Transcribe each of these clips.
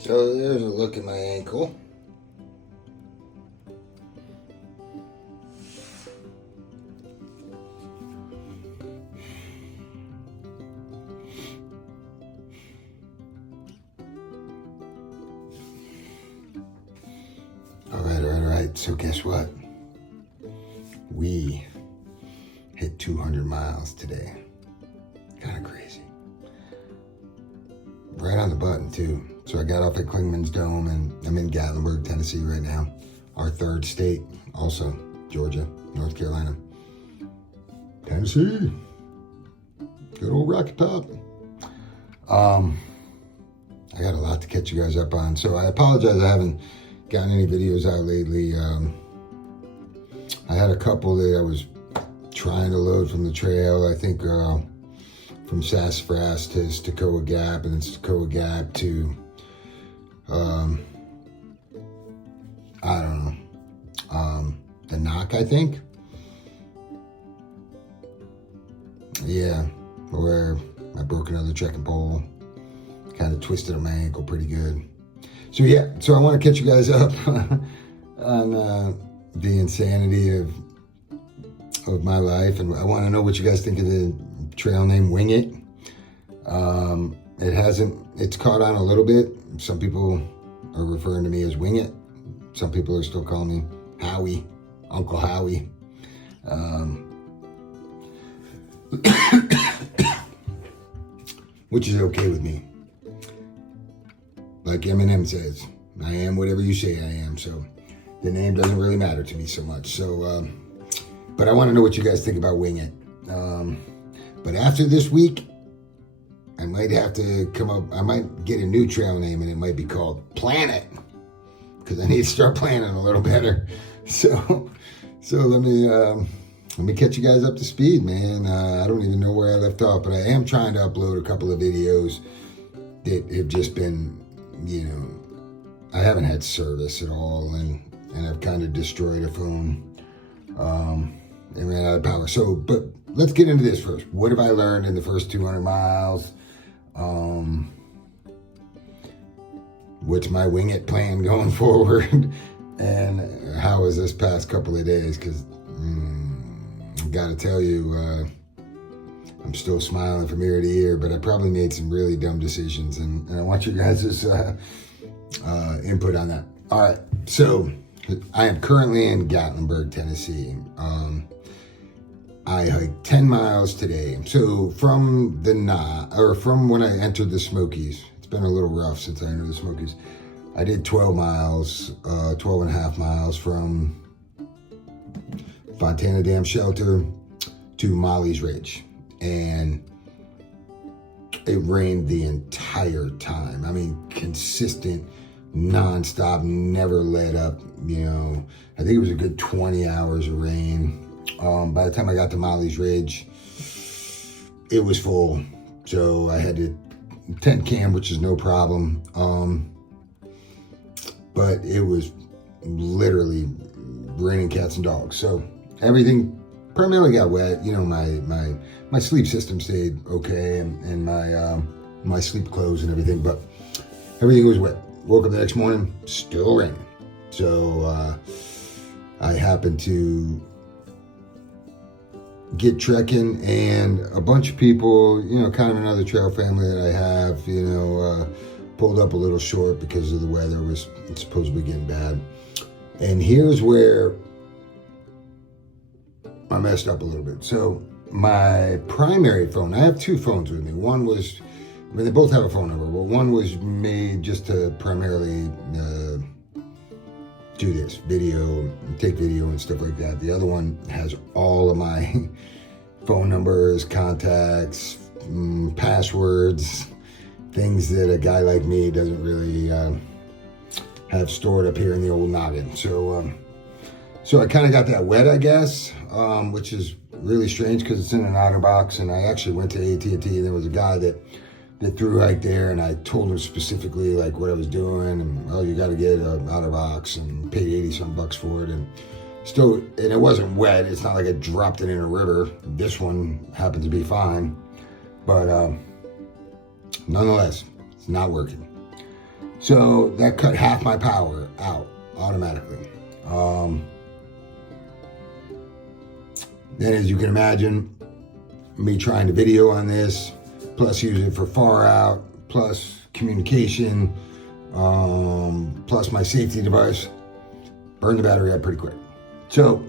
So there's a look at my ankle. All right. So guess what? We hit 200 miles today. Kind of crazy. Right on the button too. So I got off at Clingmans Dome and I'm in Gatlinburg, Tennessee right now. Our third state, also Georgia, North Carolina, Tennessee. Good old Rocky Top. I got a lot to catch you guys up on. So I apologize I haven't gotten any videos out lately. I had a couple that I was trying to load from the trail. I think from Sassafras to Stokoa Gap, and then Stokoa Gap to, I don't know, the Knock, I think. Yeah, where I broke another trekking pole, kind of twisted on my ankle pretty good. So yeah, so I want to catch you guys up on the insanity of my life, and I want to know what you guys think of the trail name Wing It. It's caught on a little bit. Some people are referring to me as Wing It. Some people are still calling me Howie, Uncle Howie. Which is okay with me. Like Eminem says, I am whatever you say I am. So the name doesn't really matter to me so much. So, but I want to know what you guys think about Wing It. But after this week, I might have to I might get a new trail name, and it might be called Planet, because I need to start planning a little better. So let me catch you guys up to speed, man. I don't even know where I left off, but I am trying to upload a couple of videos that have just been, I haven't had service at all, and I've kind of destroyed a phone. It ran out of power. So, but let's get into this first. What have I learned in the first 200 miles? What's my Wing It plan going forward? And how was this past couple of days? Because I gotta tell you, I'm still smiling from ear to ear, but I probably made some really dumb decisions, and I want you guys' input on that. All right, so I am currently in Gatlinburg, Tennessee. I hiked 10 miles today. So from when I entered the Smokies, it's been a little rough since I entered the Smokies. I did 12 miles, 12 and a half miles from Fontana Dam Shelter to Molly's Ridge. And it rained the entire time. I mean, consistent, nonstop, never let up. I think it was a good 20 hours of rain. By the time I got to Molly's Ridge, it was full. So I had to tent camp, which is no problem. But it was literally raining cats and dogs. So everything primarily got wet. My sleep system stayed okay, and my sleep clothes and everything, but everything was wet. Woke up the next morning, still raining. So I happened to get trekking, and a bunch of people, kind of another trail family that I have, pulled up a little short because of the weather was supposed to be getting bad. And here's where I messed up a little bit. So my primary phone, I have two phones with me. One was, they both have a phone number, but one was made just to primarily do this, take video and stuff like that. The other one has all of my phone numbers, contacts, passwords, things that a guy like me doesn't really have stored up here in the old noggin. So I kind of got that wet, I guess, which is really strange because it's in an OtterBox, and I actually went to AT&T, and there was a guy that threw right there, and I told him specifically like what I was doing, and you got to get an OtterBox, and paid 80-some bucks for it, and it wasn't wet. It's not like I dropped it in a river. This one happened to be fine, but nonetheless, it's not working. So that cut half my power out automatically. Then, as you can imagine, me trying to video on this, plus use it for far out, plus communication, plus my safety device, burned the battery up pretty quick. So,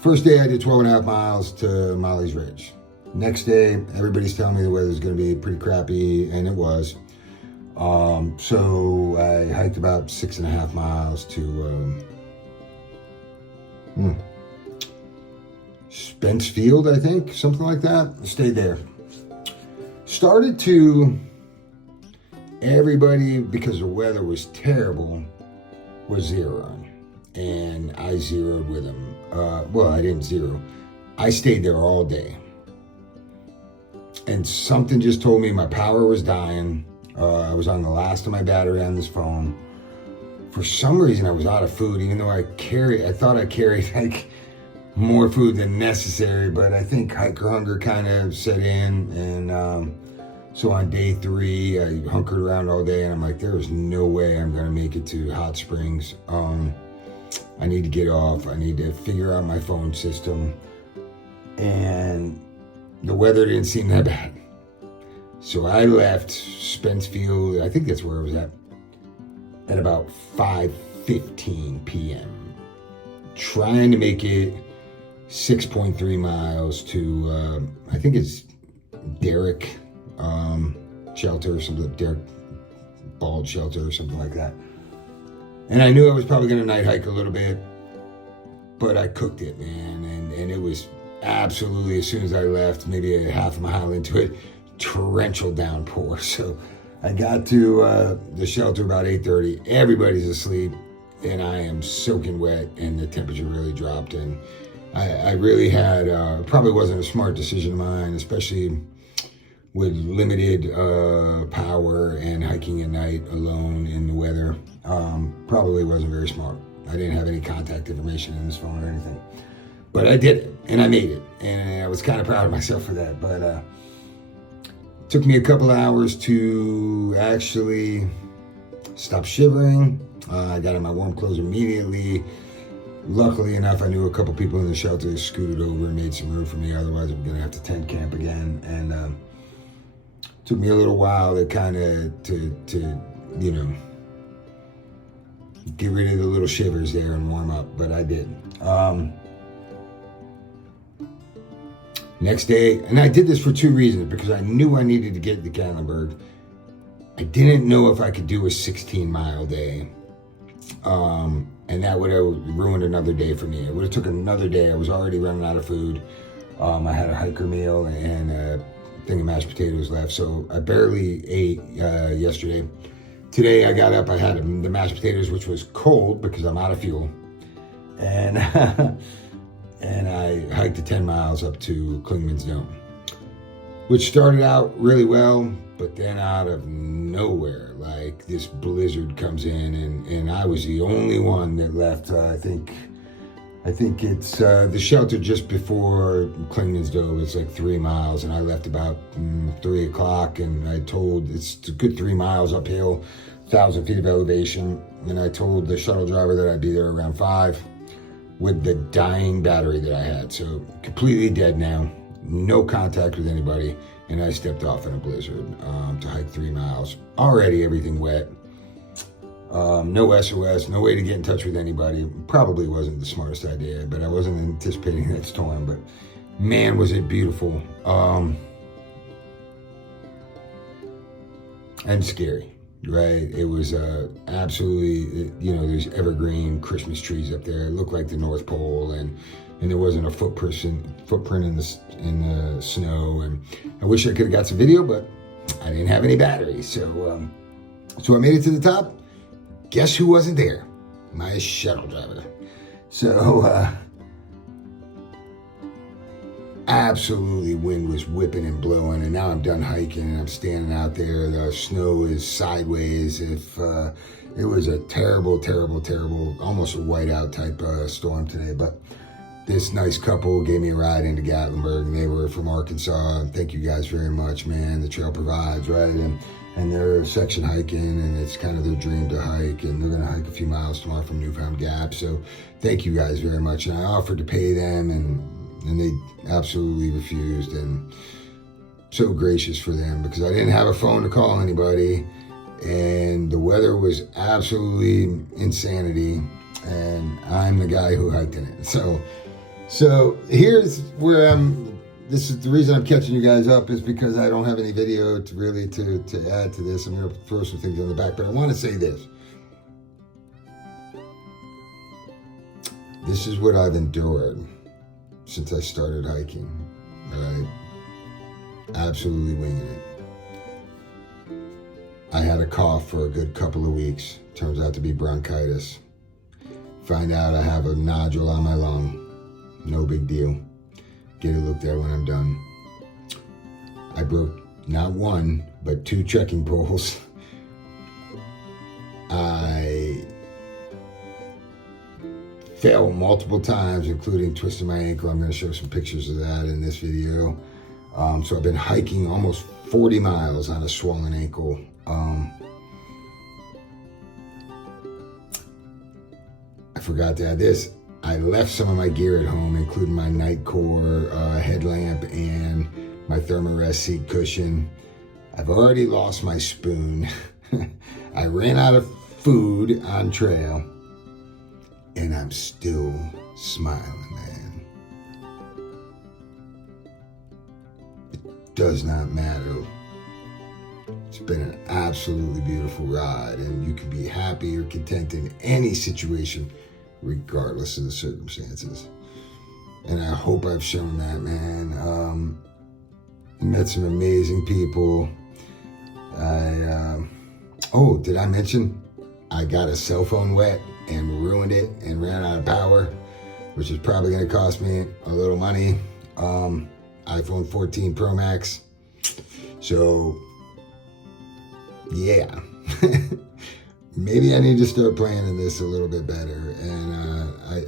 first day I did 12.5 miles to Molly's Ridge. Next day, everybody's telling me the weather's going to be pretty crappy, and it was. So I hiked about 6.5 miles to Spence Field, I think, something like that. Stayed there. Everybody, because the weather was terrible, was zeroing. And I zeroed with them. Well, I didn't zero. I stayed there all day. And something just told me my power was dying. I was on the last of my battery on this phone. For some reason, I was out of food, even though I thought I carried like more food than necessary, but I think hiker hunger kind of set in, and so on day 3, I hunkered around all day, and I'm like, there is no way I'm gonna make it to Hot Springs. I need to get off. I need to figure out my phone system, and the weather didn't seem that bad. So I left Spence Field, I think that's where I was at about 5:15 p.m. Trying to make it 6.3 miles to, I think it's Derrick Shelter or something, Derrick Bald Shelter or something like that. And I knew I was probably going to night hike a little bit, but I cooked it, man. And it was absolutely, as soon as I left, maybe a half a mile into it, torrential downpour. So I got to the shelter about 8:30. Everybody's asleep, and I am soaking wet, and the temperature really dropped. And I really had, probably wasn't a smart decision of mine, especially with limited power and hiking at night alone in the weather. Probably wasn't very smart. I didn't have any contact information in this phone or anything. But I did it, and I made it. And I was kind of proud of myself for that. But it took me a couple hours to actually stop shivering. I got in my warm clothes immediately. Luckily enough, I knew a couple people in the shelter scooted over and made some room for me. Otherwise, I'm gonna have to tent camp again. And took me a little while to kind of to get rid of the little shivers there and warm up, but I did. Next day, and I did this for 2 reasons, because I knew I needed to get to Gatlinburg. I didn't know if I could do a 16-mile day. And that would have ruined another day for me. It would have took another day. I was already running out of food. I had a hiker meal and a thing of mashed potatoes left, so I barely ate yesterday. Today I got up, I had the mashed potatoes, which was cold because I'm out of fuel. And and I hiked the 10 miles up to Clingmans Dome, which started out really well, but then out of nowhere, like this blizzard comes in, and I was the only one that left. I think it's the shelter just before Clingmans Dome. It's like 3 miles, and I left about 3 o'clock, and I told, it's a good 3 miles uphill, 1,000 feet of elevation, and I told the shuttle driver that I'd be there around 5 with the dying battery that I had. So completely dead now, no contact with anybody, and I stepped off in a blizzard to hike 3 miles. Already everything wet. No SOS, no way to get in touch with anybody. Probably wasn't the smartest idea, but I wasn't anticipating that storm. But man, was it beautiful. And scary, right? It was absolutely, there's evergreen Christmas trees up there. It looked like the North Pole, and there wasn't a footprint in the snow. And I wish I could have got some video, but I didn't have any batteries. So I made it to the top. Guess who wasn't there? My shuttle driver. So absolutely wind was whipping and blowing, and now I'm done hiking and I'm standing out there. The snow is sideways. If it was a terrible, almost a whiteout type storm today, but this nice couple gave me a ride into Gatlinburg, and they were from Arkansas. Thank you guys very much, man. The trail provides, right? And they're section hiking, and it's kind of their dream to hike, and they're gonna hike a few miles tomorrow from Newfound Gap. So thank you guys very much. And I offered to pay them, and they absolutely refused, and so gracious for them, because I didn't have a phone to call anybody, and the weather was absolutely insanity, and I'm the guy who hiked in it. So here's where this is the reason I'm catching you guys up, is because I don't have any video to add to this. I'm going to throw some things on the back, but I want to say this. This is what I've endured since I started hiking, all right? Absolutely winging it. I had a cough for a good couple of weeks. Turns out to be bronchitis. Find out I have a nodule on my lung. No big deal. Get it looked at when I'm done. I broke not one, but 2 trekking poles. I fell multiple times, including twisting my ankle. I'm going to show some pictures of that in this video. So I've been hiking almost 40 miles on a swollen ankle. I forgot to add this. I left some of my gear at home, including my night core headlamp and my Thermarest seat cushion. I've already lost my spoon. I ran out of food on trail, and I'm still smiling, man. It does not matter. It's been an absolutely beautiful ride, and you can be happy or content in any situation, regardless of the circumstances. And I hope I've shown that, man. Met some amazing people. Oh, did I mention I got a cell phone wet and ruined it and ran out of power, which is probably going to cost me a little money. iPhone 14 Pro Max. So, yeah. Maybe I need to start planning this a little bit better. And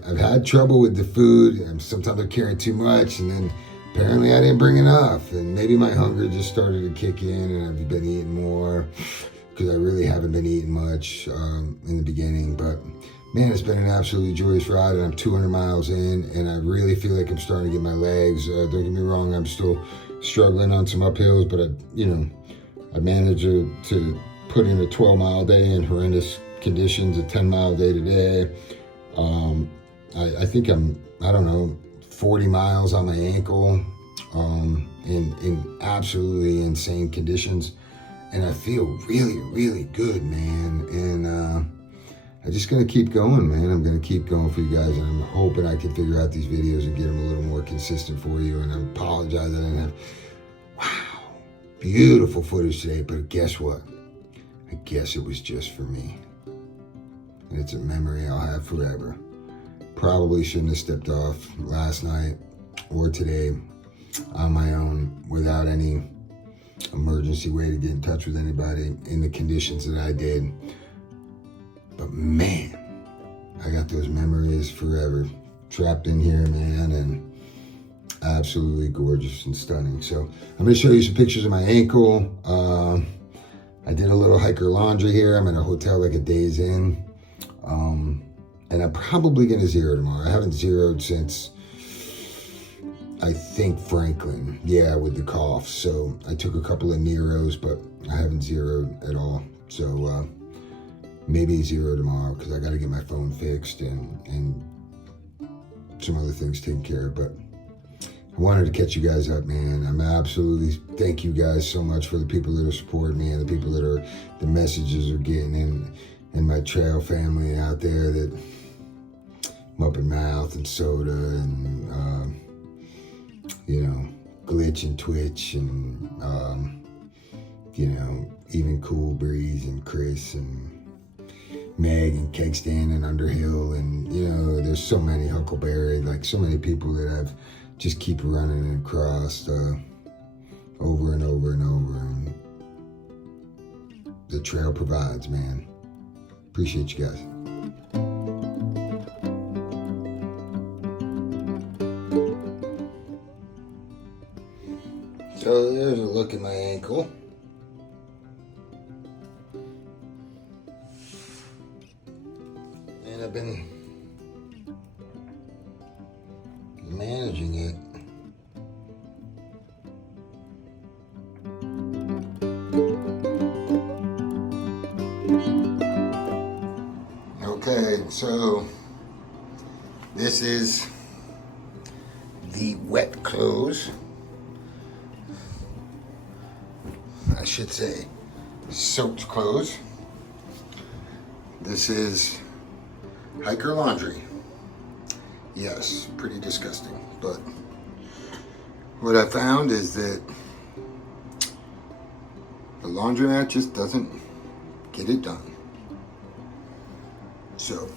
I've had trouble with the food. Sometimes I'm carrying too much, and then apparently I didn't bring enough. And maybe my hunger just started to kick in, and I've been eating more, because I really haven't been eating much in the beginning. But man, it's been an absolutely joyous ride, and I'm 200 miles in, and I really feel like I'm starting to get my legs. Don't get me wrong, I'm still struggling on some uphills, but I managed to put in a 12-mile day in horrendous conditions, a 10-mile day today. I think I'm, 40 miles on my ankle in absolutely insane conditions. And I feel really, really good, man. And I'm just going to keep going, man. I'm going to keep going for you guys. And I'm hoping I can figure out these videos and get them a little more consistent for you. And I apologize that I didn't have, beautiful footage today. But guess what? I guess it was just for me. And it's a memory I'll have forever. Probably shouldn't have stepped off last night or today on my own without any emergency way to get in touch with anybody in the conditions that I did. But man, I got those memories forever trapped in here, man, and absolutely gorgeous and stunning. So I'm going to show you some pictures of my ankle. I did a little hiker laundry here. I'm in a hotel like a Days Inn. And I'm probably going to zero tomorrow. I haven't zeroed since, I think, Franklin. Yeah, with the cough. So I took a couple of Neros, but I haven't zeroed at all. So maybe zero tomorrow, because I got to get my phone fixed and some other things taken care of. But I wanted to catch you guys up, man. I'm absolutely, thank you guys so much for the people that are supporting me and the people that are, the messages are getting in, and my trail family out there that Mupp and Mouth and Soda and, Glitch and Twitch and, even Cool Breeze and Chris and Meg and Kegstan and Underhill, and there's so many, Huckleberry, like so many people that I've just keep running across over and over and over, and the trail provides, man. Appreciate you guys. So there's a look at my ankle. And I've been managing it. Okay, so this is the wet clothes. I should say soaked clothes. This is hiker laundry. Yes, pretty disgusting, but what I found is that the laundromat just doesn't get it done. So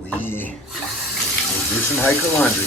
we will do some hiker laundry.